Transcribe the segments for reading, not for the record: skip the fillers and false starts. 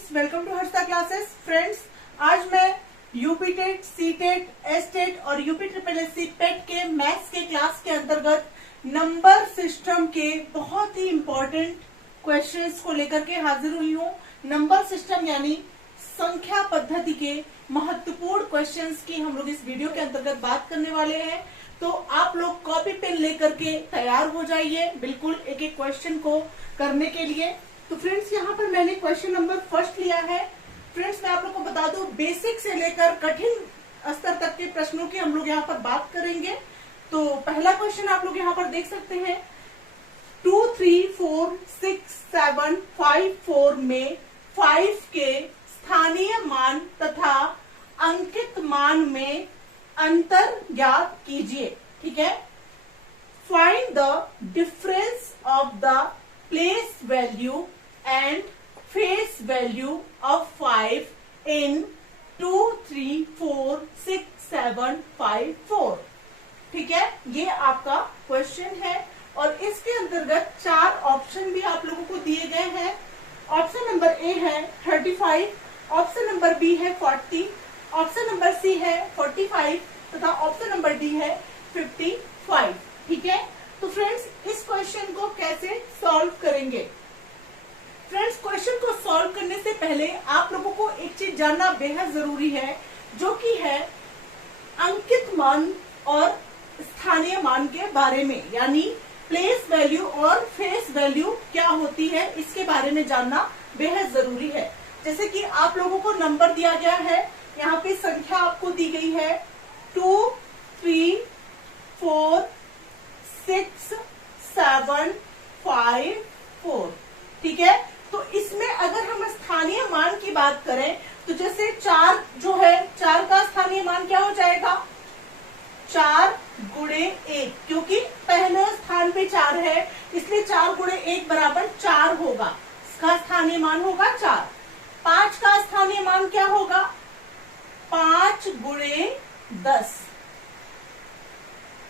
Friends, welcome to Harsha classes. Friends, आज मैं UP TET, C TET, S TET और UP triple SC PET के maths के class के अंतर्गत नंबर सिस्टम के बहुत ही इंपॉर्टेंट क्वेश्चंस को लेकर के हाजिर हुई हूँ। नंबर सिस्टम यानी संख्या पद्धति के महत्वपूर्ण क्वेश्चंस की हम लोग इस वीडियो के अंतर्गत बात करने वाले हैं। तो आप लोग कॉपी पेन लेकर के तैयार हो जाइए, बिल्कुल एक एक क्वेश्चन को करने के लिए। तो फ्रेंड्स, यहाँ पर मैंने क्वेश्चन नंबर फर्स्ट लिया है। फ्रेंड्स, मैं आप लोग को बता दूं, बेसिक से लेकर कठिन स्तर तक के प्रश्नों की हम लोग यहाँ पर बात करेंगे। तो पहला क्वेश्चन आप लोग यहाँ पर देख सकते हैं, 2, 3, 4, 6, 7, 5, 4 में 5 के स्थानीय मान तथा अंकित मान में अंतर ज्ञात कीजिए। ठीक है, find the difference of the place value and face value of 5 इन 2, 3, 4, 6, 7, 5, 4। ठीक है, ये आपका क्वेश्चन है और इसके अंतर्गत 4 ऑप्शन भी आप लोगों को दिए गए हैं। ऑप्शन नंबर ए है 35, ऑप्शन नंबर बी है 40, ऑप्शन नंबर सी है 45 तथा ऑप्शन नंबर डी है 55। ठीक है, तो फ्रेंड्स, इस क्वेश्चन को कैसे सॉल्व करेंगे? फ्रेंड्स, क्वेश्चन को सॉल्व करने से पहले आप लोगों को एक चीज जानना बेहद जरूरी है, जो कि है अंकित मान और स्थानीय मान के बारे में, यानी प्लेस वैल्यू और फेस वैल्यू क्या होती है, इसके बारे में जानना बेहद जरूरी है। जैसे कि आप लोगों को नंबर दिया गया है, यहाँ पे संख्या आपको दी गई है 2, 3, 4, 6, 7, 5, 4। ठीक है, तो इसमें अगर हम स्थानीय मान की बात करें तो जैसे 4 जो है, 4 का स्थानीय मान क्या हो जाएगा? 4 गुणे 1, क्योंकि पहले स्थान पे 4 है, इसलिए 4 गुणे 1 बराबर 4 होगा। इसका स्थानीय मान होगा 4। 5 का स्थानीय मान क्या होगा? 5 गुणे 10।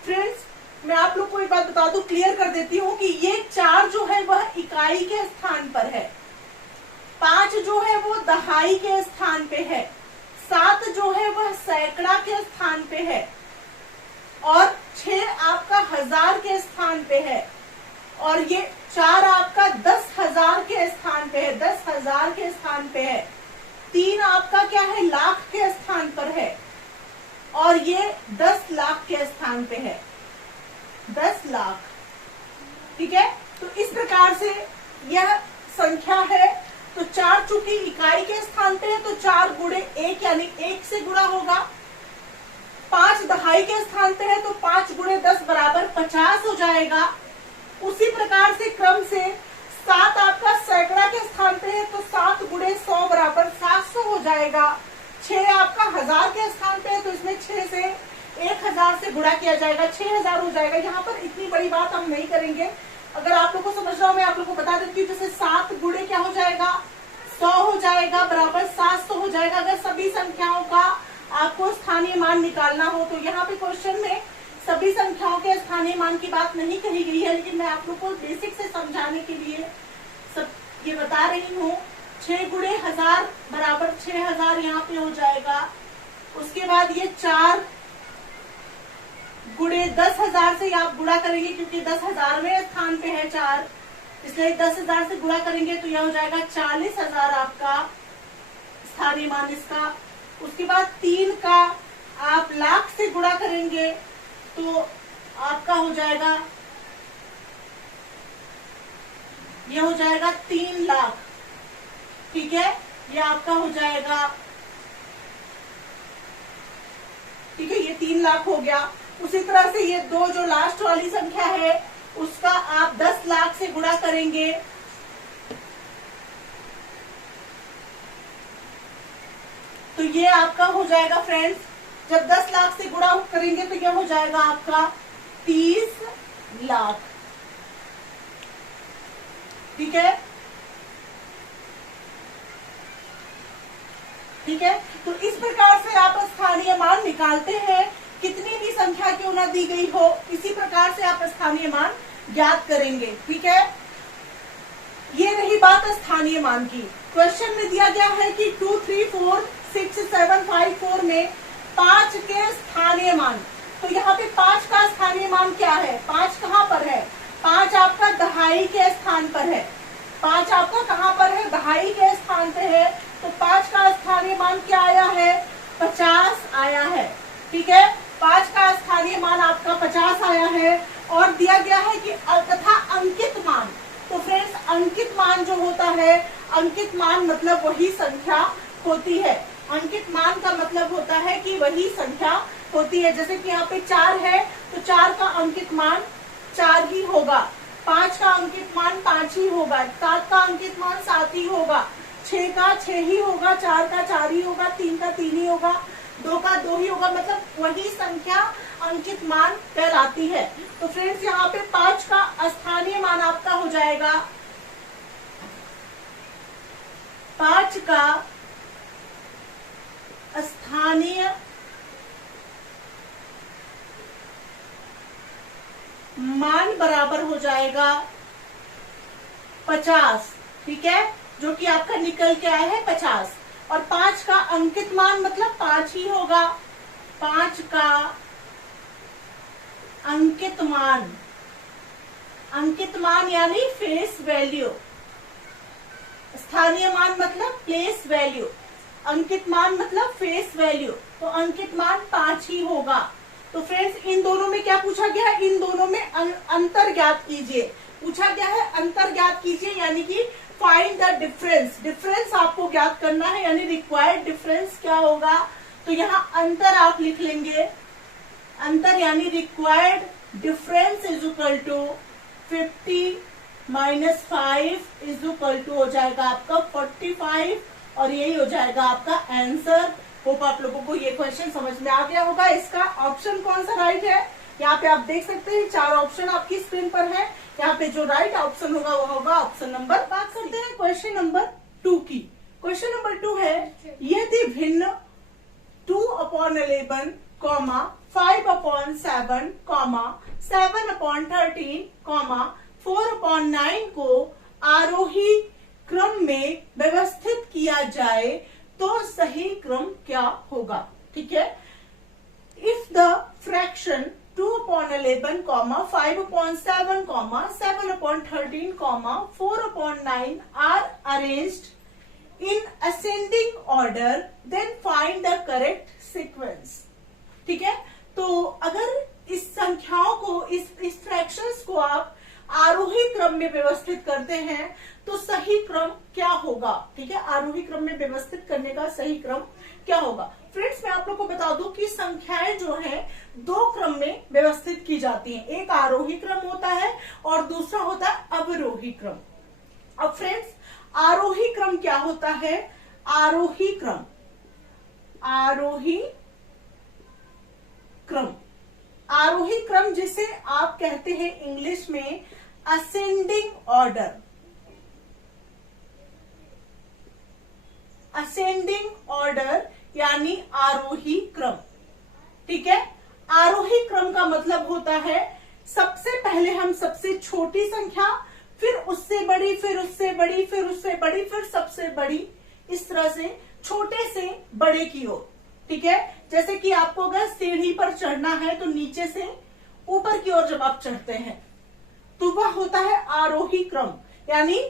फ्रेंड्स, मैं आप लोग को एक बात बता दूं, क्लियर कर देती हूँ कि ये 4 जो है वह इकाई के स्थान पर है, 5 जो है वो दहाई के स्थान पे है, 7 जो है वह सैकड़ा के स्थान पे है और 6 आपका हजार के स्थान पे है और ये 4 आपका 10,000 के स्थान पे है, 10,000 के स्थान पे है। 3 आपका क्या है? लाख के स्थान पर है और ये 10 लाख के स्थान पे है, 10 लाख। ठीक है, तो इस प्रकार से यह संख्या है। तो 4 चूंकि इकाई के स्थान पे है तो 4 गुणे 1 यानी 1 से गुणा होगा। 5 दहाई के स्थान पे है तो 5 गुणे 10 बराबर 50 हो जाएगा। उसी प्रकार से क्रम से 7 आपका सैकड़ा के स्थान पे है तो 7 गुणे 100 बराबर 700 हो जाएगा। 6 आपका हजार के स्थान पे है तो इसमें 6 से 1000 से गुणा किया जाएगा, 6000 हो जाएगा। यहाँ पर इतनी बड़ी बात हम नहीं करेंगे। अगर आप लोगों को समझना हो, मैं आप लोगों को बता देती हूँ। जैसे 7 गुणे क्या हो जाएगा? 100 हो जाएगा बराबर 700 हो जाएगा। अगर सभी संख्याओं का आपको स्थानीय मान निकालना हो तो यहाँ पे क्वेश्चन में सभी संख्याओं के स्थानीय मान की बात नहीं कही गई है, लेकिन मैं आप लोग को बेसिक से समझाने के लिए सब ये बता रही हूँ। 6 गुणे 1000 बराबर 6000 यहाँ पे हो जाएगा। उसके बाद ये 4 गुणे 10,000 से आप गुणा करेंगे, क्योंकि 10,000वें स्थान पे है 4, इसलिए 10,000 से गुणा करेंगे तो यह हो जाएगा 40,000 आपका स्थानीय मान इसका। उसके बाद 3 का आप लाख से गुणा करेंगे तो आपका हो जाएगा, यह हो जाएगा 3 लाख। ठीक है, यह आपका हो जाएगा। ठीक है, ये 3 लाख हो गया। उसी तरह से ये 2 जो लास्ट वाली संख्या है उसका आप 10 लाख से गुणा करेंगे तो ये आपका हो जाएगा फ्रेंड्स, जब 10 लाख से गुणा करेंगे तो यह हो जाएगा आपका 30 लाख। ठीक है, ठीक है, तो इस प्रकार से आप स्थानीय मान निकालते हैं, कितनी भी संख्या क्यों ना दी गई हो, इसी प्रकार से आप स्थानीय मान ज्ञात करेंगे। ठीक है, ये रही बात स्थानीय मान की। क्वेश्चन में दिया गया है कि 2, 3, 4, 6, 7, 5, 4 में 5 के स्थानीय मान। तो यहाँ पे 5 का स्थानीय मान क्या है? 5 कहाँ पर है? 5 आपका दहाई के स्थान पर है। 5 आपका कहाँ पर है? दहाई के स्थान पे है। तो 5 का स्थानीय मान क्या आया है? 50 आया है। ठीक है, 5 का स्थानीय मान आपका 50 आया है। और दिया गया है कि तथा अंकित मान। तो फ्रेंड्स, अंकित मान जो होता है, अंकित मान मतलब वही संख्या होती है। अंकित मान का मतलब होता है कि वही संख्या होती है। जैसे कि यहाँ पे 4 है तो 4 का अंकित मान 4 ही होगा। 5 का अंकित मान 5 ही होगा। 7 का अंकित मान 7 ही होगा। 6 का 6 ही होगा। 4 का 4 ही होगा। 3 का 3 ही होगा। 2 का 2 ही होगा। मतलब वही संख्या अंकित मान कहलाती है। तो फ्रेंड्स, यहाँ पे 5 का स्थानीय मान आपका हो जाएगा, 5 का स्थानीय मान बराबर हो जाएगा 50। ठीक है, जो कि आपका निकल के आया है 50। और 5 का अंकित मान मतलब 5 ही होगा। 5 का अंकित मान, अंकित मान यानी फेस वैल्यू। स्थानीय मान मतलब प्लेस वैल्यू, अंकित मान मतलब फेस वैल्यू। तो अंकित मान 5 ही होगा। तो फ्रेंड्स, इन दोनों में क्या पूछा गया है? इन दोनों में अंतर ज्ञात कीजिए। पूछा गया है अंतर ज्ञात कीजिए, यानी कि फाइंड द डिफरेंस। डिफरेंस आपको ज्ञात करना है, यानी रिक्वायर्ड डिफरेंस क्या होगा? तो यहाँ अंतर आप लिख लेंगे। अंतर यानी required difference is equal to 50 minus 5 is equal to हो जाएगा आपका 45। और यही हो जाएगा आपका आंसर। होप आप लोगों को ये क्वेश्चन समझ में आ गया होगा। इसका ऑप्शन कौन सा राइट है? यहाँ पे आप देख सकते हैं 4 ऑप्शन आपकी स्क्रीन पर है। यहाँ पे जो राइट ऑप्शन होगा वो होगा ऑप्शन नंबर। बात करते हैं क्वेश्चन नंबर 2 की। क्वेश्चन नंबर 2 है, यदि भिन्न 2/11, 5/7, 7/13, 4/9 को आरोही क्रम में व्यवस्थित किया जाए तो सही क्रम क्या होगा? ठीक है, if the fraction 2/11, 5/7, 7/13, 4/9 are arranged in ascending order, then find the correct sequence। ठीक है, तो अगर इस संख्याओं को, इस फ्रैक्शंस को आप आरोही क्रम में व्यवस्थित करते हैं तो सही क्रम क्या होगा? ठीक है, आरोही क्रम में व्यवस्थित करने का सही क्रम क्या होगा? फ्रेंड्स, मैं आप लोग को बता दूं कि संख्याएं जो है 2 क्रम में व्यवस्थित की जाती हैं। एक आरोही क्रम होता है और दूसरा होता है अवरोही क्रम। अब फ्रेंड्स, आरोही क्रम क्या होता है? आरोही क्रम, आरोही क्रम, आरोही क्रम जिसे आप कहते हैं इंग्लिश में असेंडिंग ऑर्डर। असेंडिंग ऑर्डर यानी आरोही क्रम। ठीक है, आरोही क्रम का मतलब होता है सबसे पहले हम सबसे छोटी संख्या, फिर उससे बड़ी, फिर उससे बड़ी, फिर उससे बड़ी, फिर सबसे बड़ी, इस तरह से छोटे से बड़े की ओर। ठीक है, जैसे कि आपको अगर सीढ़ी पर चढ़ना है तो नीचे से ऊपर की ओर जब आप चढ़ते हैं तो वह होता है आरोही क्रम, यानी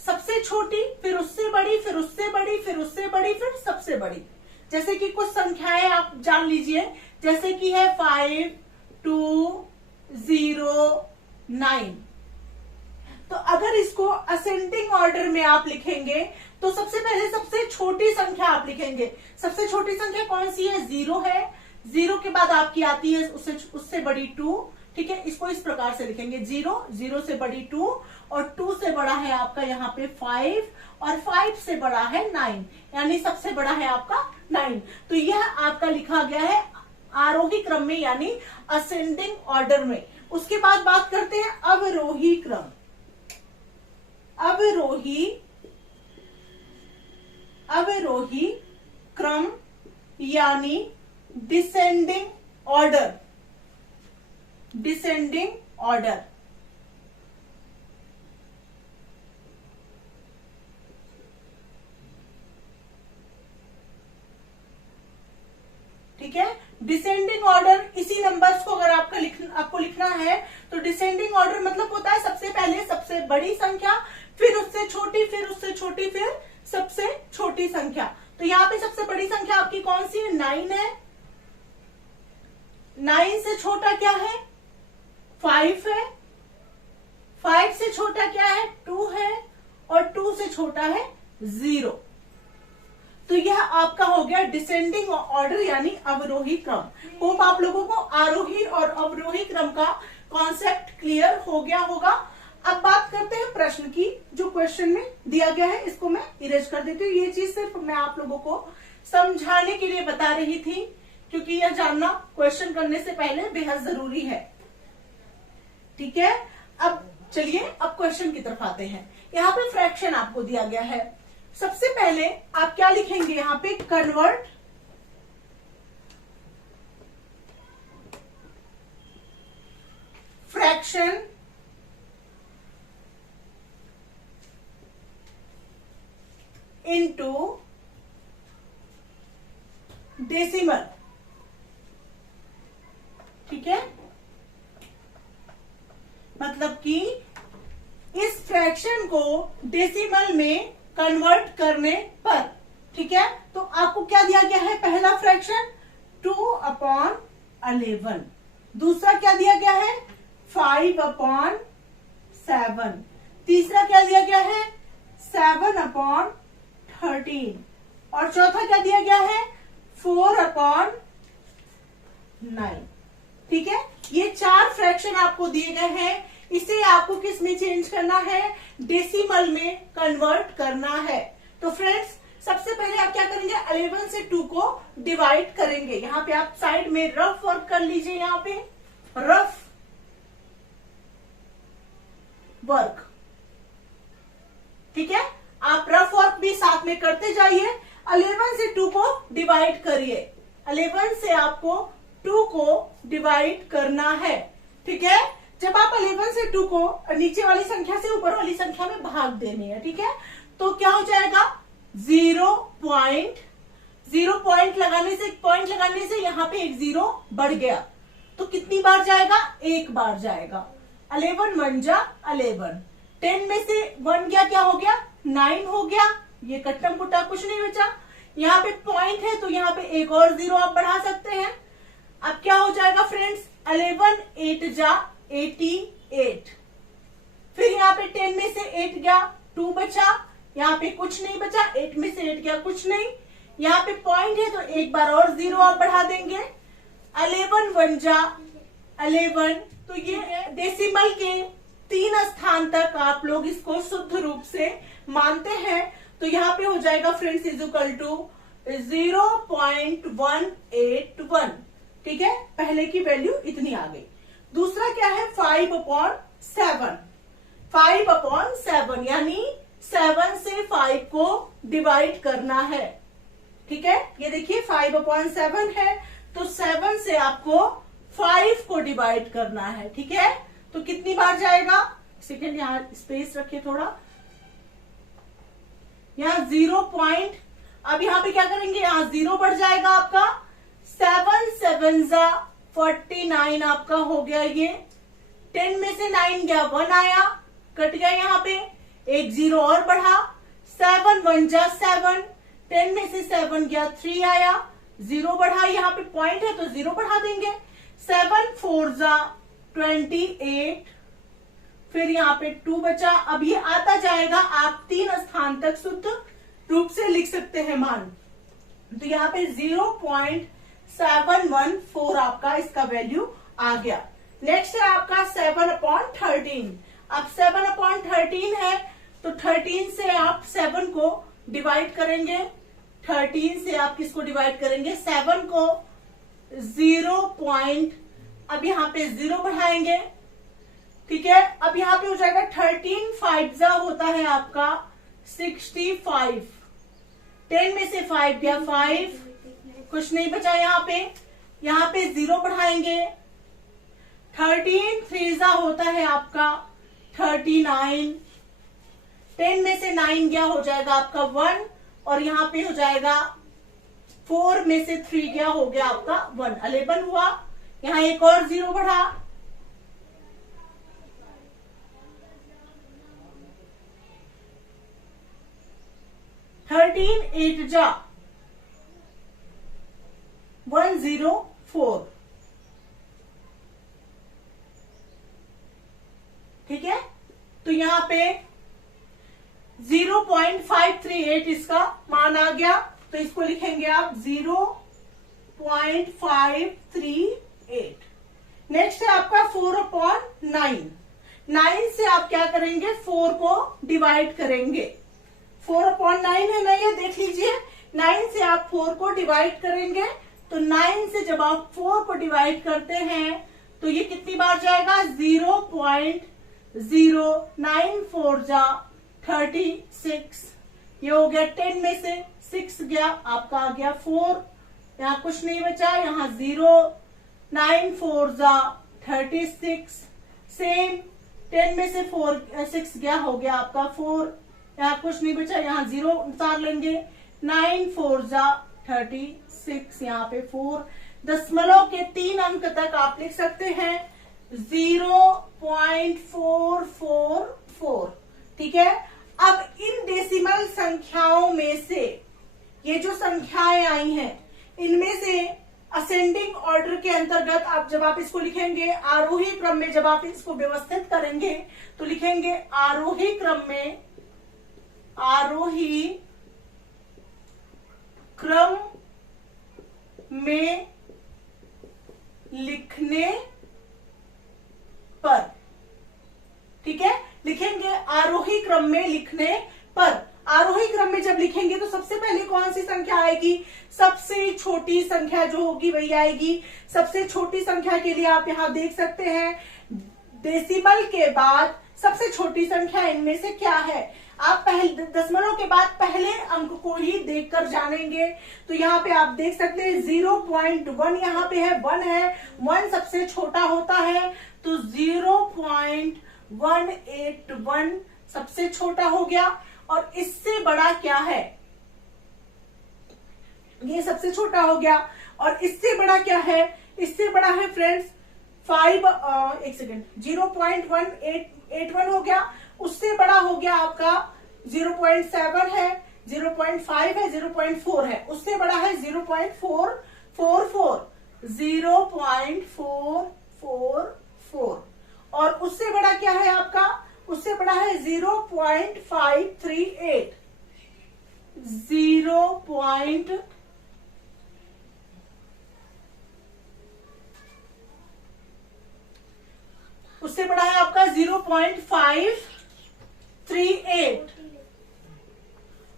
सबसे छोटी, फिर उससे बड़ी, फिर उससे बड़ी, फिर उससे बड़ी, फिर सबसे बड़ी। जैसे कि कुछ संख्याएं आप जान लीजिए, जैसे कि है 5, 2, 0, 9। तो अगर इसको असेंडिंग ऑर्डर में आप लिखेंगे तो सबसे पहले सबसे छोटी संख्या आप लिखेंगे। सबसे छोटी संख्या कौन सी है? 0 है। 0 के बाद आपकी आती है उससे बड़ी 2। ठीक है, इसको इस प्रकार से लिखेंगे 0, 0 से बड़ी 2, और 2 से बड़ा है आपका यहाँ पे 5, और 5 से बड़ा है 9, यानी सबसे बड़ा है आपका 9। तो यह आपका लिखा गया है आरोही क्रम में, यानी असेंडिंग ऑर्डर में। उसके बाद बात करते हैं अवरोही क्रम। अवरोही क्रम यानी डिसेंडिंग ऑर्डर। डिसेंडिंग ऑर्डर, ठीक है। डिसेंडिंग ऑर्डर, इसी नंबर्स को अगर आपको लिखना है तो डिसेंडिंग ऑर्डर मतलब होता है सबसे पहले सबसे बड़ी संख्या, फिर उससे छोटी, फिर उससे छोटी, फिर सबसे छोटी संख्या। तो यहाँ पे सबसे बड़ी संख्या आपकी कौन सी है? 9 है। 9 से छोटा क्या है? 5 है। 5 से छोटा क्या है? 2 है। और 2 से छोटा है 0। तो यह आपका हो गया डिसेंडिंग ऑर्डर यानी अवरोही क्रम। होप आप लोगों को आरोही और अवरोही क्रम का कॉन्सेप्ट क्लियर हो गया होगा। अब बात करते हैं प्रश्न की। जो क्वेश्चन में दिया गया है इसको मैं इरेज कर देती हूँ। ये चीज सिर्फ मैं आप लोगों को समझाने के लिए बता रही थी, क्योंकि यह जानना क्वेश्चन करने से पहले बेहद जरूरी है। ठीक है, अब चलिए अब क्वेश्चन की तरफ आते हैं। यहाँ पे फ्रैक्शन आपको दिया गया है। सबसे पहले आप क्या लिखेंगे? यहाँ पे कन्वर्ट फ्रैक्शन इनटू डेसिमल। ठीक है, मतलब कि इस फ्रैक्शन को डेसिमल में कन्वर्ट करने पर, ठीक है, तो आपको क्या दिया गया है? पहला फ्रैक्शन 2/11। दूसरा क्या दिया गया है? 5/7। तीसरा क्या दिया गया है? 7/13। और चौथा क्या दिया गया है? 4/9। ठीक है, ये 4 फ्रैक्शन आपको दिए गए हैं। इसे आपको किस में चेंज करना है? डेसिमल में कन्वर्ट करना है। तो फ्रेंड्स, सबसे पहले आप क्या करेंगे? 11 से 2 को डिवाइड करेंगे। यहाँ पे आप साइड में रफ वर्क कर लीजिए। यहाँ पे रफ वर्क, ठीक है, आप रफ वर्क भी साथ में करते जाइए। 11 से 2 को डिवाइड करिए। 11 से आपको 2 को डिवाइड करना है। ठीक है, जब आप 11 से 2 को नीचे वाली संख्या से ऊपर वाली संख्या में भाग देनी है, ठीक है, तो क्या हो जाएगा? 0 पॉइंट लगाने से यहाँ पे एक 0 बढ़ गया। तो कितनी बार जाएगा? 1 बार जाएगा। 11 1 जा 11। 10 में से 1 गया, क्या हो गया? 9 हो गया। ये कट्टम पुट्टा कुछ नहीं बचा। यहाँ पे पॉइंट है तो यहाँ पे एक और 0 आप बढ़ा सकते हैं। अब क्या हो जाएगा फ्रेंड्स? 11 8 जा 88। फिर यहाँ पे 10 में से 8 गया, 2 बचा। यहाँ पे कुछ नहीं बचा। 8 में से 8 गया, कुछ नहीं। यहाँ पे पॉइंट है तो एक बार और 0 आप बढ़ा देंगे। 11 1 जा 11। तो ये डेसिमल के 3 स्थान तक आप लोग इसको शुद्ध रूप से मानते हैं। तो यहाँ पे हो जाएगा फ्रेंड्स इज इक्वल टू 0.181। ठीक है, पहले की वैल्यू इतनी आ गई। दूसरा क्या है? 5/7। 5/7 यानी 7 से 5 को डिवाइड करना है। ठीक है, ये देखिए 5/7 है तो 7 से आपको 5 को डिवाइड करना है। ठीक है, तो कितनी बार जाएगा? सेकेंड, यहाँ स्पेस रखिए थोड़ा। यहाँ 0 पॉइंट, अब यहाँ पे क्या करेंगे? यहाँ 0 बढ़ जाएगा आपका। 7 7 जा 49 आपका हो गया। ये 10 में से 9 गया, 1 आया, कट गया। यहाँ पे एक 0 और बढ़ा। 7 1 जा 7। 10 में से 7 गया, 3 आया, 0 बढ़ा। यहाँ पे पॉइंट है तो 0 बढ़ा देंगे। 7 4 जा 28। फिर यहाँ पे 2 बचा। अब ये आता जाएगा, आप 3 स्थान तक शुद्ध रूप से लिख सकते हैं मान। तो यहाँ पे 0.714 आपका इसका वैल्यू आ गया। नेक्स्ट है आपका 7/13। अब 7/13 है तो 13 से आप 7 को डिवाइड करेंगे। 13 से आप किसको डिवाइड करेंगे? 7 को। 0. अब यहाँ पे 0 बढ़ाएंगे। ठीक है, अब यहाँ पे हो जाएगा 13 5 जा होता है आपका 65। 10 में से 5 गया, 5, कुछ नहीं बचा। यहाँ पे 0 बढ़ाएंगे। 13 3 जा होता है आपका 39। 10 में से 9 गया, हो जाएगा आपका 1 और यहाँ पे हो जाएगा 4 में से 3 गया, हो गया आपका 1, 11 हुआ। यहां एक और 0 बढ़ा, 13 8 जा 104। ठीक है, तो यहां पे 0.538 इसका मान आ गया, तो इसको लिखेंगे आप 0.538। नेक्स्ट है आपका 4/9। 9 से आप क्या करेंगे, 4 को डिवाइड करेंगे। 4/9 है ना, ये देख लीजिए। 9 से आप 4 को डिवाइड करेंगे, तो 9 से जब आप 4 को डिवाइड करते हैं तो ये कितनी बार जाएगा, 0.094 जा 36। ये हो गया 10 में से 6 गया, आपका आ गया 4। यहाँ कुछ नहीं बचा, यहाँ 0.94 जा 36। सेम 10 में से 6 गया, हो गया आपका 4। यहाँ कुछ नहीं बचा, यहाँ 0 उतार लेंगे। 9 4 जा 36, यहाँ पे 4। दशमलव के 3 अंक तक आप लिख सकते हैं 0.444। ठीक है, अब इन डेसिमल संख्याओं में से ये जो संख्याएं आई हैं, इनमें से असेंडिंग ऑर्डर के अंतर्गत आप जब आप इसको लिखेंगे, आरोही क्रम में जब आप इसको व्यवस्थित करेंगे तो लिखेंगे आरोही क्रम में, आरोही क्रम में लिखने पर। ठीक है, लिखेंगे आरोही क्रम में लिखने पर। आरोही क्रम में जब लिखेंगे तो सबसे पहले कौन सी संख्या आएगी, सबसे छोटी संख्या जो होगी वही आएगी। सबसे छोटी संख्या के लिए आप यहां देख सकते हैं डेसिमल के बाद सबसे छोटी संख्या इनमें से क्या है। आप पहले दशमलव के बाद पहले अंक को ही देखकर जानेंगे, तो यहाँ पे आप देख सकते हैं 0.1 यहाँ पे है, 1 है, 1 सबसे छोटा होता है, तो 0.181 सबसे छोटा हो गया। और इससे बड़ा क्या है, ये सबसे छोटा हो गया। और इससे बड़ा क्या है, इससे बड़ा है फ्रेंड्स 0.181 हो गया। उससे बड़ा हो गया आपका 0.7 है, 0.5 है, 0.4 है। उससे बड़ा है 0.444, 0.444। और उससे बड़ा क्या है आपका, उससे बड़ा है 0.538, 0. उससे बड़ा है आपका 0.538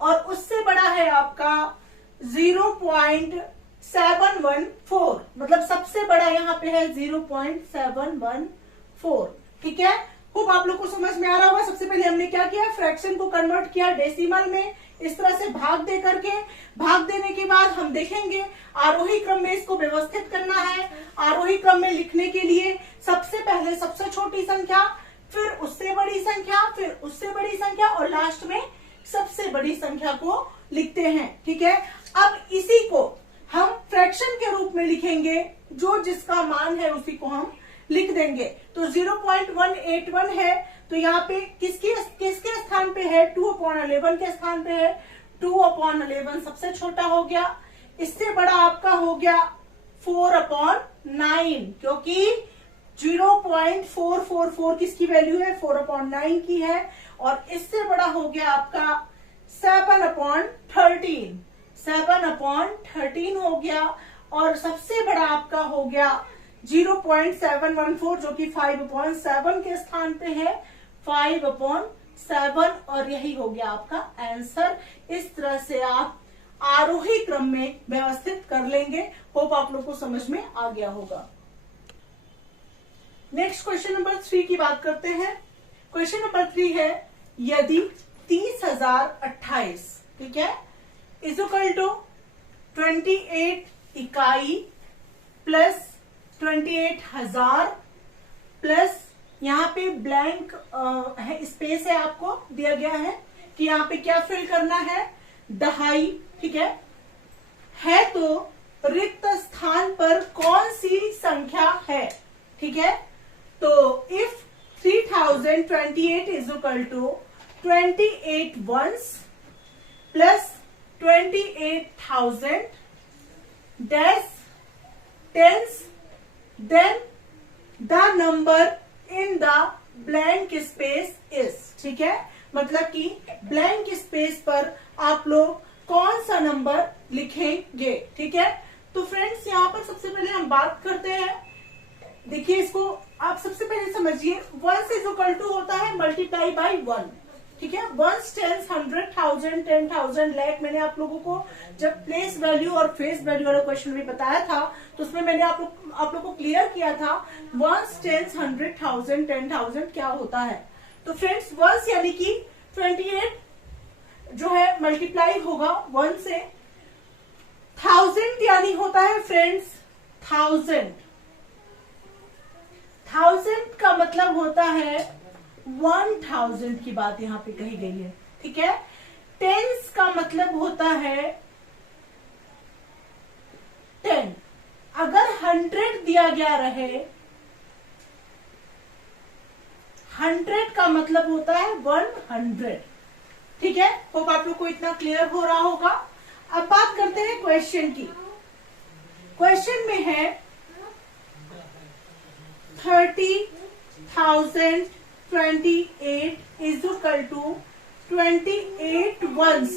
और उससे बड़ा है आपका 0.714, मतलब सबसे बड़ा यहाँ पे है 0.714। ठीक है, खूब आप लोग को समझ में आ रहा होगा। सबसे पहले हमने क्या किया, फ्रैक्शन को कन्वर्ट किया डेसिमल में, इस तरह से भाग दे करके। भाग देने के बाद हम देखेंगे आरोही क्रम में इसको व्यवस्थित करना है। आरोही क्रम में लिखने के लिए सबसे पहले सबसे छोटी संख्या, फिर उससे बड़ी संख्या, फिर उससे बड़ी संख्या और लास्ट में सबसे बड़ी संख्या को लिखते हैं। ठीक है, अब इसी को हम फ्रैक्शन के रूप में लिखेंगे, जो जिसका मान है उसी को हम लिख देंगे। तो 0.181 है, तो यहाँ पे किसके स्थान पे है, 2/11 के स्थान पे है। 2/11 सबसे छोटा हो गया। इससे बड़ा आपका हो गया 4/9, क्योंकि 0.444 किसकी वैल्यू है, 4/9 की है। और इससे बड़ा हो गया आपका 7/13, 7/13 हो गया। और सबसे बड़ा आपका हो गया 0.714, जो कि 5/7 के स्थान पे है, 5/7। और यही हो गया आपका आंसर। इस तरह से आप आरोही क्रम में व्यवस्थित कर लेंगे। होप आप लोग को समझ में आ गया होगा। नेक्स्ट क्वेश्चन नंबर 3 की बात करते हैं। क्वेश्चन नंबर 3 है, यदि 30,028, ठीक है, इक्वल टू 28 इकाई प्लस 28,000 प्लस यहाँ पे ब्लैंक है, स्पेस है, आपको दिया गया है कि यहाँ पे क्या फिल करना है, दहाई। ठीक है तो रिक्त स्थान पर कौन सी संख्या है। ठीक है, तो if 3028 is equal to 28 ones plus 28,000 dash tens, then the number in the blank space is. ठीक है, मतलब कि ब्लैंक स्पेस पर आप लोग कौन सा नंबर लिखेंगे। ठीक है, तो फ्रेंड्स यहाँ पर सबसे पहले हम बात करते हैं। देखिए, इसको आप सबसे पहले समझिए, 1 इज इक्वल टू होता है मल्टीप्लाई बाई 1। ठीक है, 1 टेंस 100 1000 10,000 लाख। मैंने आप लोगों को जब प्लेस वैल्यू और फेस वैल्यू वाला क्वेश्चन भी बताया था तो उसमें मैंने आप लोग को क्लियर किया था 1 टेंस 100 1000 10,000 क्या होता है। तो फ्रेंड्स 1 यानी कि 28 जो है मल्टीप्लाई होगा 1 से। 1000 यानी होता है फ्रेंड्स 1000 का मतलब होता है 1000 की बात यहां पे कही गई है। ठीक है, टेंस का मतलब होता है 10। अगर 100 दिया गया रहे, 100 का मतलब होता है 100। ठीक है, होप आप लोग को इतना क्लियर हो रहा होगा। अब बात करते हैं क्वेश्चन की। क्वेश्चन में है 30,028 is equal to 28 ones.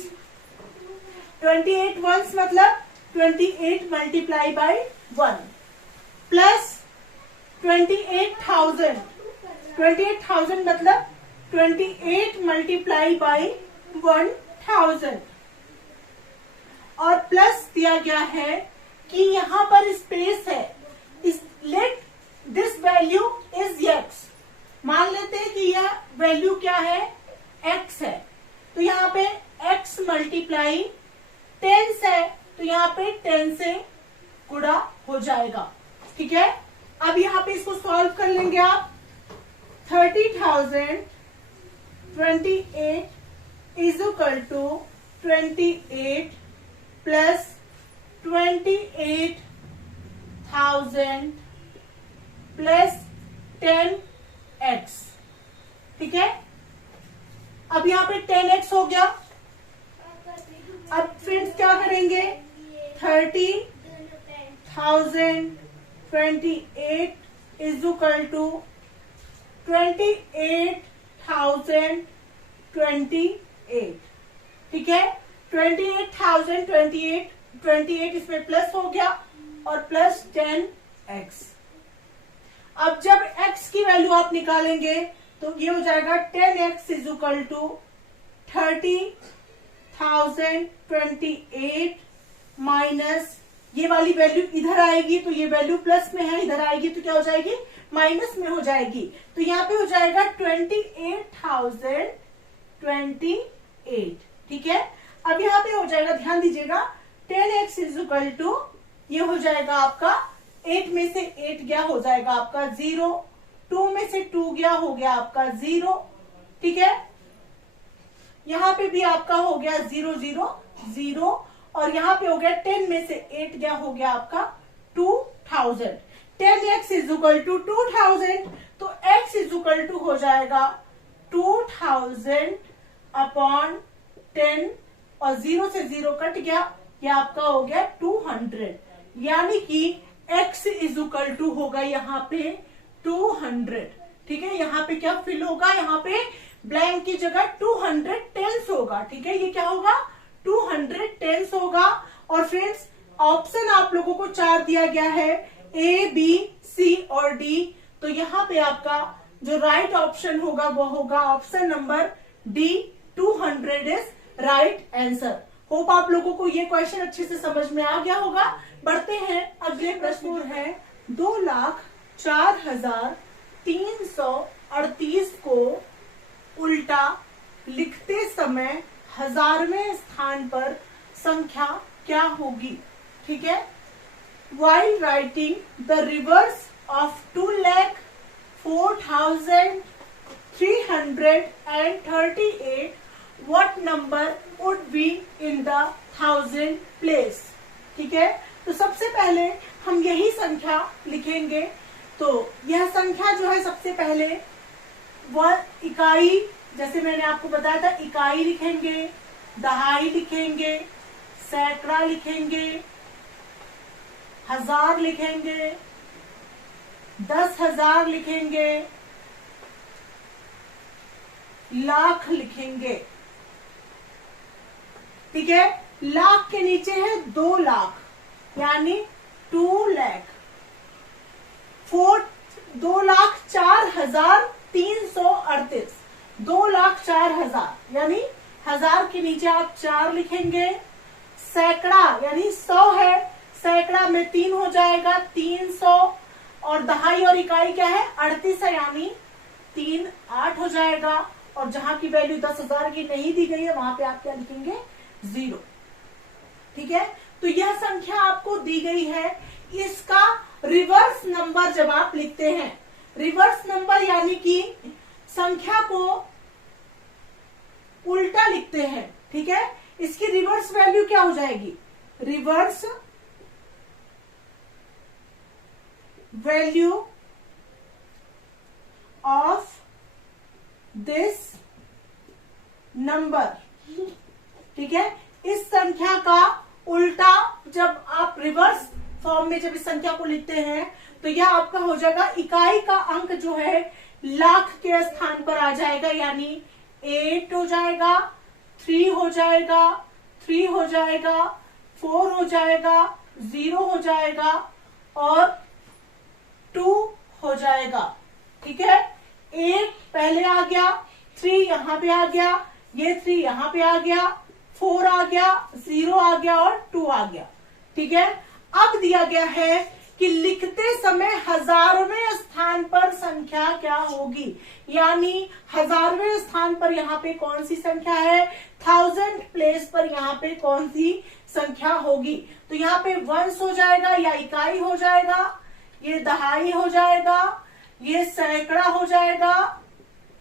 28 ones मतलब 28 मल्टीप्लाई बाई 1 प्लस 28,000। 28,000 मतलब 28 मल्टीप्लाई बाई 1000 और प्लस दिया गया है कि यहां पर स्पेस है। Let this value is x. मान लेते हैं कि यह वैल्यू क्या है, एक्स है। तो यहाँ पे एक्स मल्टीप्लाई 10 है, तो यहाँ पे 10 से गुणा हो जाएगा। ठीक है, अब यहाँ पे इसको सॉल्व कर लेंगे आप। 30,028 is equal to 28 plus 28,000 plus 10x। ठीक है, अब यहाँ पे 10x हो गया। अब फ्रेंड्स क्या करेंगे, 30,028 इज इक्वल टू 28,028। ठीक है, 28,028 इसमें प्लस हो गया और प्लस 10x। अब जब x की वैल्यू आप निकालेंगे तो ये हो जाएगा 10x is equal to 30,028 minus ये वाली वैल्यू इधर आएगी तो ये वैल्यू प्लस में है, इधर आएगी तो क्या हो जाएगी, माइनस में हो जाएगी। तो यहाँ पे हो जाएगा 28,028। ठीक है, अब यहाँ पे हो जाएगा, ध्यान दीजिएगा, 10x इज इक्वल टू ये हो जाएगा आपका 8 में से 8 गया हो जाएगा आपका 0, 2 में से 2 गया हो गया आपका 0। ठीक है, यहाँ पे भी आपका हो गया 0 0 0 और यहाँ पे हो गया 10 में से 8 गया हो गया आपका 2000। 10x इज इक्वल टू 2000, तो x इज इक्वल टू हो जाएगा 2000 अपॉन 10 और 0 से 0 कट गया, ये आपका हो गया 200। यानी कि x इज इक्वल टू होगा यहाँ पे 200। ठीक है, यहाँ पे क्या फिल होगा, यहाँ पे ब्लैंक की जगह 200 टेंस होगा। ठीक है, ये क्या होगा, 200 टेंस होगा। और फ्रेंड्स ऑप्शन आप लोगों को 4 दिया गया है, A, B, C और D। तो यहाँ पे आपका जो राइट ऑप्शन होगा वो होगा option number D, 200 is right answer. Hope आप लोगों को ये क्वेश्चन अच्छे से समझ में आ गया होगा। बढ़ते हैं अगले प्रश्न है 2,04,338 को उल्टा लिखते समय हजारवें स्थान पर संख्या क्या होगी। ठीक है, while writing the reverse of 2,04,338 what number would be in the thousand place। ठीक है, तो सबसे पहले हम यही संख्या लिखेंगे। तो यह संख्या जो है सबसे पहले वह इकाई, जैसे मैंने आपको बताया था, इकाई लिखेंगे, दहाई लिखेंगे, सैकड़ा लिखेंगे, हजार लिखेंगे, 10,000 लिखेंगे, लाख लिखेंगे। ठीक है, लाख के नीचे है 2 लाख यानी 2 लाख। 2,04,338, 2,04,000 यानी हजार के नीचे आप 4 लिखेंगे। सैकड़ा यानी 100 है, सैकड़ा में 3 हो जाएगा 300, और दहाई और इकाई क्या है 38 है यानी 3 8 हो जाएगा। और जहां की वैल्यू 10,000 की नहीं दी गई है वहां पे आप क्या लिखेंगे 0। ठीक है, तो यह संख्या आपको दी गई है। इसका रिवर्स नंबर जब आप लिखते हैं, रिवर्स नंबर यानी कि संख्या को उल्टा लिखते हैं, ठीक है, इसकी रिवर्स वैल्यू क्या हो जाएगी, reverse value of this number. ठीक है, इस संख्या का उल्टा जब आप रिवर्स फॉर्म में जब इस संख्या को लिखते हैं तो यह आपका हो जाएगा, इकाई का अंक जो है लाख के स्थान पर आ जाएगा, यानी 8 हो जाएगा, 3 हो जाएगा, 3 हो जाएगा, 4 हो जाएगा, 0 हो जाएगा और 2 हो जाएगा। ठीक है, 8 पहले आ गया, 3 यहां पे आ गया, ये 3 यहां पे आ गया, 4 आ गया, 0 आ गया और 2 आ गया। ठीक है, अब दिया गया है कि लिखते समय हजारवें स्थान पर संख्या क्या होगी, यानी हजारवें स्थान पर यहाँ पे कौन सी संख्या है, 1000 प्लेस पर यहाँ पे कौन सी संख्या होगी। तो यहाँ पे वंश हो जाएगा या इकाई हो जाएगा, ये दहाई हो जाएगा, ये सैकड़ा हो जाएगा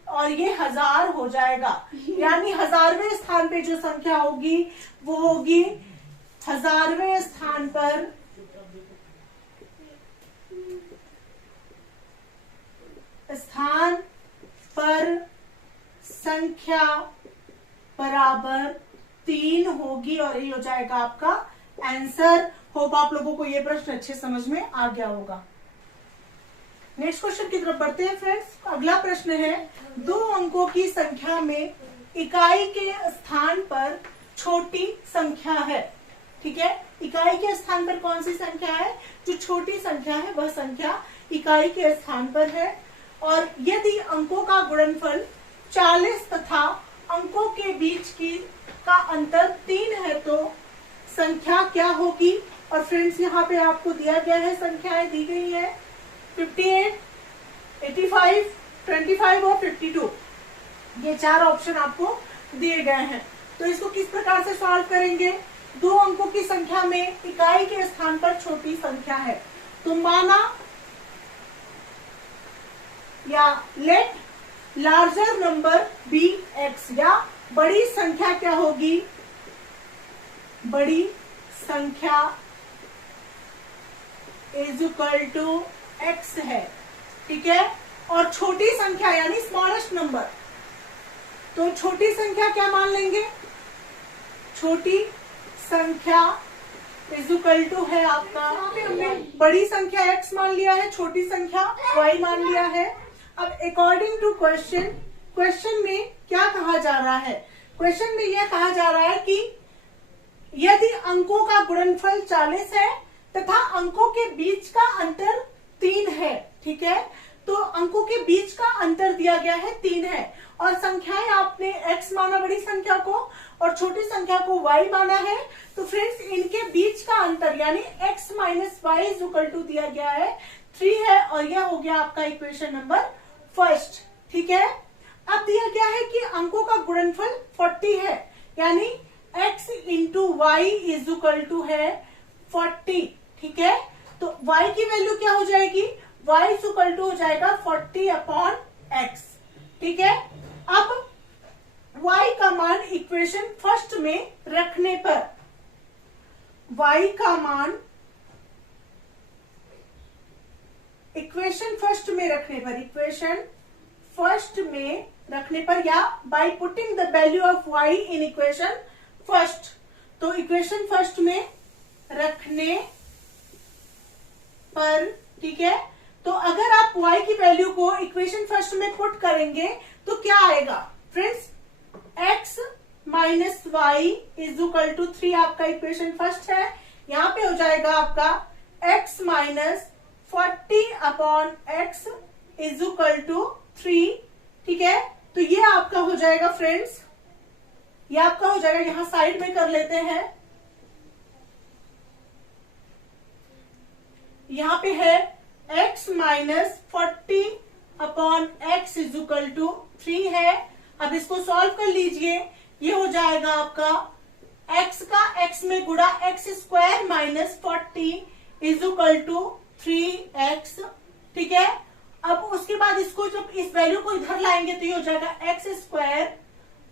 और ये हजार हो जाएगा। यानी हजारवें स्थान पे जो संख्या होगी वो होगी, हजारवें स्थान पर संख्या बराबर 3 होगी और ये हो जाएगा आपका आंसर। होप आप लोगों को ये प्रश्न अच्छे समझ में आ गया होगा। नेक्स्ट क्वेश्चन की तरफ बढ़ते हैं फ्रेंड्स। अगला प्रश्न है, 2 अंकों की संख्या में इकाई के स्थान पर छोटी संख्या है। ठीक है, इकाई के स्थान पर कौन सी संख्या है, जो छोटी संख्या है वह संख्या इकाई के स्थान पर है। और यदि अंकों का गुणनफल 40 तथा अंकों के बीच का अंतर 3 है तो संख्या क्या होगी। और फ्रेंड्स यहाँ पे आपको दिया गया है, संख्याएं दी गई है 58, 85, 25 और 52। ये 4 ऑप्शन आपको दिए गए हैं। तो इसको किस प्रकार से सॉल्व करेंगे, 2 अंकों की संख्या में इकाई के स्थान पर छोटी संख्या है तो माना या let larger number be X, या बड़ी संख्या क्या होगी, बड़ी संख्या इज इक्वल टू एक्स है। ठीक है, और छोटी संख्या यानी स्मॉलेस्ट नंबर, तो छोटी संख्या क्या मान लेंगे, छोटी संख्या इज इक्वल टू है आपका, हमने बड़ी संख्या x मान लिया है, छोटी संख्या y मान लिया है। अब अकॉर्डिंग टू क्वेश्चन में क्या कहा जा रहा है, क्वेश्चन में यह कहा जा रहा है कि यदि अंकों का गुणनफल 40 है तथा अंकों के बीच का अंतर 3 है। ठीक है, तो अंकों के बीच का अंतर दिया गया है 3 है और संख्याएं आपने x माना बड़ी संख्या को और छोटी संख्या को y माना है। तो फ्रेंड्स इनके बीच का अंतर यानी x minus y is equal to दिया गया है 3 है और यह हो गया आपका इक्वेशन नंबर फर्स्ट। ठीक है, अब दिया गया है कि अंकों का गुणनफल 40 है यानी x into y is equal to है 40। ठीक है, तो y की वैल्यू क्या हो जाएगी, y इज इक्वल टू हो जाएगा 40 अपॉन x। ठीक है, अब y का मान इक्वेशन फर्स्ट में रखने पर y का मान इक्वेशन फर्स्ट में रखने पर, इक्वेशन फर्स्ट में रखने पर, या by putting the value of y in equation first, तो इक्वेशन फर्स्ट में रखने पर, ठीक है। तो अगर आप y की वैल्यू को इक्वेशन फर्स्ट में पुट करेंगे तो क्या आएगा friends, x minus y is equal to 3 आपका इक्वेशन फर्स्ट है। यहां पे हो जाएगा आपका x minus 40 upon x is equal to 3, ठीक है। तो ये आपका हो जाएगा फ्रेंड्स, ये आपका हो जाएगा, यहां साइड में कर लेते हैं, यहां पे है x minus 40 upon x is equal to 3 है। अब इसको सॉल्व कर लीजिए, ये हो जाएगा आपका x का x में गुणा x square minus 40 is equal to 3x, ठीक है। अब उसके बाद इसको जब इस वैल्यू को इधर लाएंगे तो ये हो जाएगा x स्क्वायर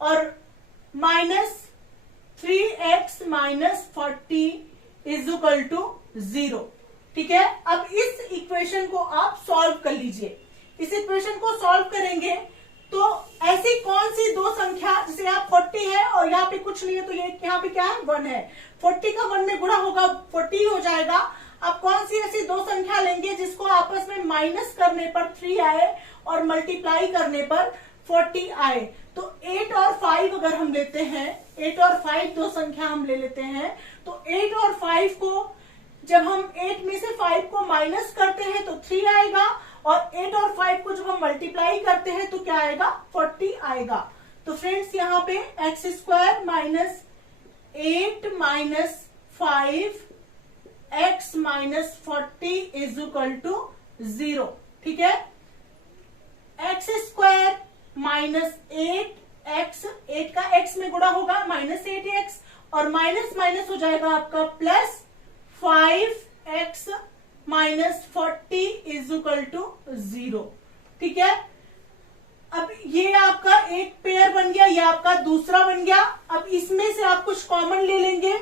और minus 3x minus 40 is equal to 0, ठीक है। अब इस इक्वेशन को आप सॉल्व कर लीजिए। इस इक्वेशन को सॉल्व करेंगे तो ऐसी कौन सी दो संख्या, जैसे यहाँ 40 है और यहाँ पे कुछ नहीं है, तो ये यहाँ पे क्या है 1 है, 40 का 1 में गुणा होगा 40 हो जाएगा। आप कौन सी ऐसी दो संख्या लेंगे जिसको आपस में माइनस करने पर 3 आए और मल्टीप्लाई करने पर 40 आए। तो 8 और 5 अगर हम लेते हैं, 8 और 5 दो संख्या हम ले लेते हैं, तो 8 और 5 को जब हम 8 में से 5 को माइनस करते हैं तो 3 आएगा, और 8 और 5 को जब हम मल्टीप्लाई करते हैं तो क्या आएगा 40 आएगा। तो फ्रेंड्स यहाँ पे x square minus 8 minus 5 x minus 40 is equal to 0, ठीक है। एक्स स्क्वायर माइनस 8x, 8 का x में गुणा होगा माइनस 8x, और माइनस माइनस हो जाएगा आपका plus 5x minus 40 is equal to 0, ठीक है। अब ये आपका एक पेयर बन गया, ये आपका दूसरा बन गया। अब इसमें से आप कुछ कॉमन ले लेंगे,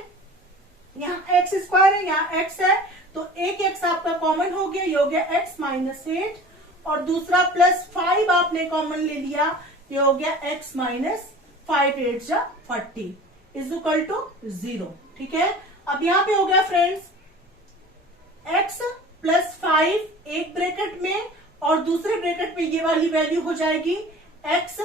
यहाँ एक्स स्क्वायर है, यहाँ x है, तो एक x आपका कॉमन हो गया, ये हो गया x माइनस 8, और दूसरा प्लस 5 आपने कॉमन ले लिया, ये हो गया x माइनस 5 8 जा 40 इज इक्वल टू 0, ठीक है। अब यहाँ पे हो गया फ्रेंड्स x प्लस 5 एक ब्रैकेट में, और दूसरे ब्रैकेट में ये वाली वैल्यू हो जाएगी x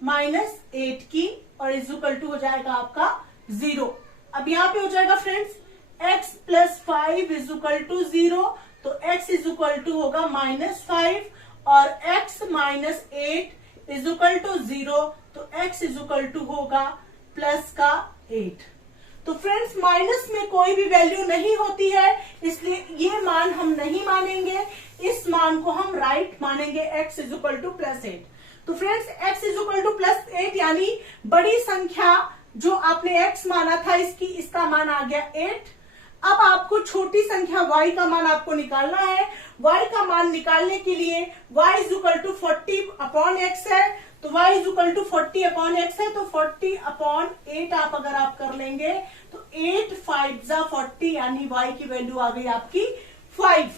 माइनस 8 की, और इज इक्वल टू हो जाएगा आपका 0। अब यहाँ पे हो जाएगा friends x plus 5 is equal to 0, तो x इज इक्वल टू होगा माइनस 5, और x minus 8 is equal to 0, तो x इज इक्वल टू होगा प्लस का 8। तो फ्रेंड्स माइनस में कोई भी वैल्यू नहीं होती है, इसलिए ये मान हम नहीं मानेंगे, इस मान को हम राइट मानेंगे, x is equal two plus 8। तो friends x is equal two plus 8 यानी बड़ी संख्या जो आपने x माना था इसका मान आ गया 8। अब आपको छोटी संख्या y का मान आपको निकालना है। y का मान निकालने के लिए y is equal to 40 upon x है, तो y is equal to 40 upon x है, तो 40 अपॉन 8 आप अगर आप कर लेंगे तो 8 5 जा 40 यानी y की वैल्यू आ गई आपकी 5,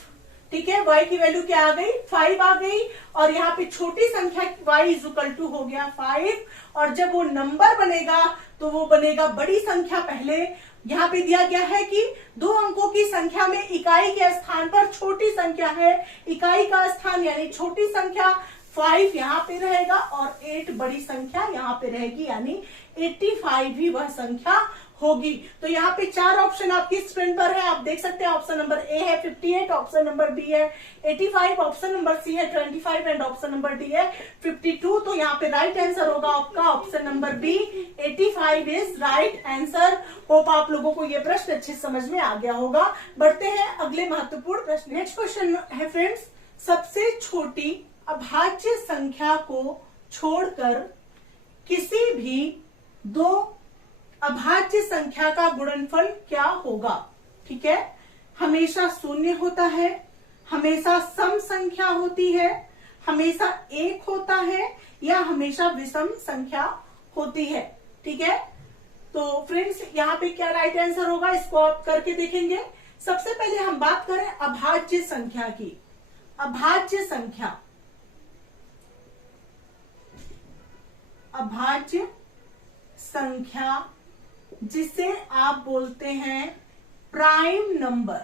ठीक है। y की वैल्यू क्या आ गई 5 आ गई, और यहाँ पे छोटी संख्या y इज इक्वल टू हो गया 5, और जब वो नंबर बनेगा तो वो बनेगा बड़ी संख्या। पहले यहाँ पे दिया गया है कि 2 अंकों की संख्या में इकाई के स्थान पर छोटी संख्या है, इकाई का स्थान यानी छोटी संख्या 5 यहाँ पे रहेगा और 8 बड़ी संख्या यहाँ पे रहेगी, यानी 85 ही वह संख्या होगी। तो यहाँ पे 4 ऑप्शन आपकी स्क्रीन पर है, आप देख सकते हैं। ऑप्शन नंबर ए है 58, ऑप्शन नंबर बी है 85, ऑप्शन नंबर सी है 25 एंड ऑप्शन नंबर डी है 52। तो यहाँ पे राइट आंसर होगा आपका option number B, 85 is right answer. Hope आप लोगों को ये प्रश्न अच्छे समझ में आ गया होगा। बढ़ते हैं अगले महत्वपूर्ण प्रश्न। नेक्स्ट क्वेश्चन है फ्रेंड्स, सबसे छोटी अभाज्य संख्या को छोड़कर किसी भी 2 अभाज्य संख्या का गुणनफल क्या होगा, ठीक है। हमेशा शून्य होता है, हमेशा सम संख्या होती है, हमेशा 1 होता है, या हमेशा विषम संख्या होती है, ठीक है। तो फ्रेंड्स यहाँ पे क्या राइट आंसर होगा, इसको आप करके देखेंगे। सबसे पहले हम बात करें अभाज्य संख्या की। अभाज्य संख्या, अभाज्य संख्या जिसे आप बोलते हैं प्राइम नंबर।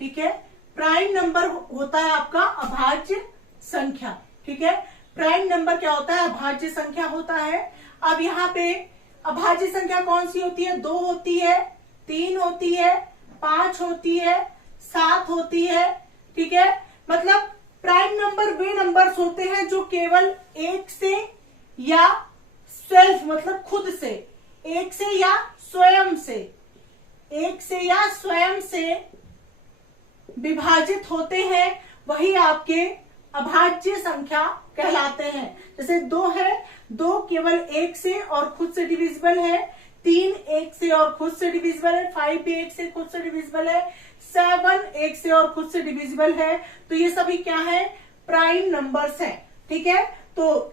ठीक है, प्राइम नंबर होता है आपका अभाज्य संख्या। ठीक है, प्राइम नंबर क्या होता है, अभाज्य संख्या होता है। अब यहाँ पे अभाज्य संख्या कौन सी होती है, 2 होती है, 3 होती है, 5 होती है, 7 होती है। ठीक है, मतलब प्राइम नंबर वे नंबर्स होते हैं जो केवल एक से या सेल्फ मतलब खुद से, एक से या स्वयं से, एक से या स्वयं से विभाजित होते हैं, वही आपके अभाज्य संख्या कहलाते हैं। जैसे 2 है, 2 केवल एक से और खुद से डिविजिबल है, 3 एक से और खुद से डिविजिबल है, 5 भी एक से खुद से डिविजिबल है, 7 एक से और खुद से डिविजिबल है। तो ये सभी क्या है, प्राइम नंबर्स हैं। ठीक है, तो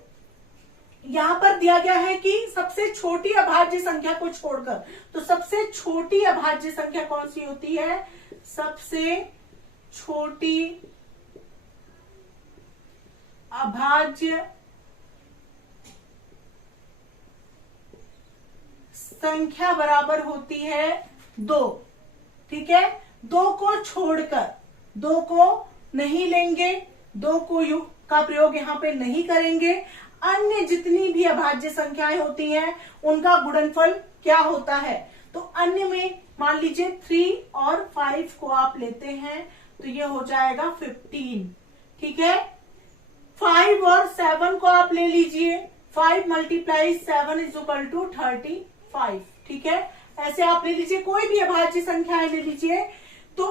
यहां पर दिया गया है कि सबसे छोटी अभाज्य संख्या को छोड़कर, तो सबसे छोटी अभाज्य संख्या कौन सी होती है, सबसे छोटी अभाज्य संख्या बराबर होती है 2। ठीक है, 2 को छोड़कर, 2 को नहीं लेंगे, 2 का प्रयोग यहां पे नहीं करेंगे। अन्य जितनी भी अभाज्य संख्याएं होती हैं उनका गुणनफल क्या होता है, तो अन्य में मान लीजिए 3 और 5 को आप लेते हैं तो ये हो जाएगा 15। ठीक है, 5 और 7 को आप ले लीजिए, 5 × 7 = 35। ठीक है, ऐसे आप ले लीजिए, कोई भी अभाज्य संख्याएं ले लीजिए, तो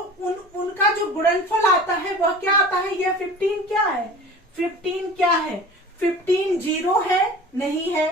उनका जो गुणनफल आता है वह क्या आता है, यह 15 क्या है, 15 क्या है, 15 0 है, नहीं है।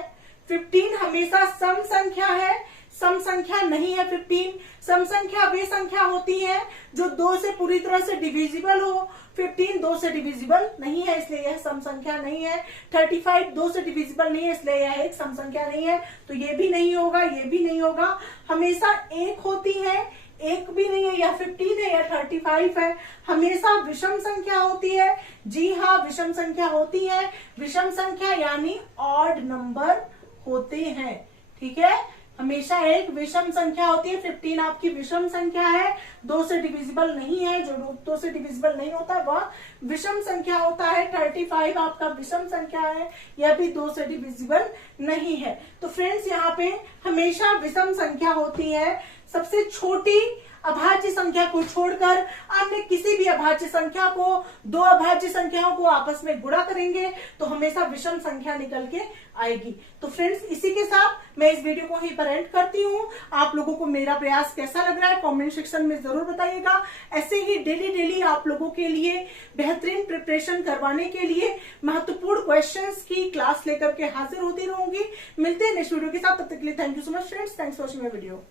15 हमेशा सम संख्या है, सम संख्या नहीं है। 15 सम संख्या वे संख्या होती है जो 2 से पूरी तरह से डिविजिबल हो। 15 2 से डिविजिबल नहीं है, इसलिए यह सम संख्या नहीं है। 35 2 से डिविजिबल नहीं है, इसलिए यह एक सम संख्या नहीं है। तो ये भी नहीं होगा, ये भी नहीं होगा। हमेशा एक होती है, एक भी नहीं है, या 15 है या 35 है। हमेशा विषम संख्या होती है, जी हाँ विषम संख्या होती है। विषम संख्या यानी ऑड नंबर होते हैं। ठीक है, हमेशा एक विषम संख्या होती है। 15 आपकी विषम संख्या है, 2 से डिविजिबल नहीं है, जो 2 से डिविजिबल नहीं होता वह विषम संख्या होता है। 35 आपका विषम संख्या है, यह भी 2 से डिविजिबल नहीं है। तो फ्रेंड्स यहाँ पे हमेशा विषम संख्या होती है। सबसे छोटी अभाज्य संख्या को छोड़कर अन्य किसी भी अभाज्य संख्या को, 2 अभाज्य संख्याओं को आपस में गुणा करेंगे तो हमेशा विषम संख्या निकल के आएगी। तो फ्रेंड्स इसी के साथ मैं इस वीडियो को यहीं पर एंड करती हूँ। आप लोगों को मेरा प्रयास कैसा लग रहा है कमेंट सेक्शन में जरूर बताइएगा। ऐसे ही डेली आप लोगों के लिए बेहतरीन प्रिपरेशन करवाने के लिए महत्वपूर्ण क्वेश्चंस की क्लास लेकर के हाजिर होती रहूंगी। मिलते हैं नेक्स्ट वीडियो के साथ, तब तक के लिए thank you so much friends, thanks for watching my video.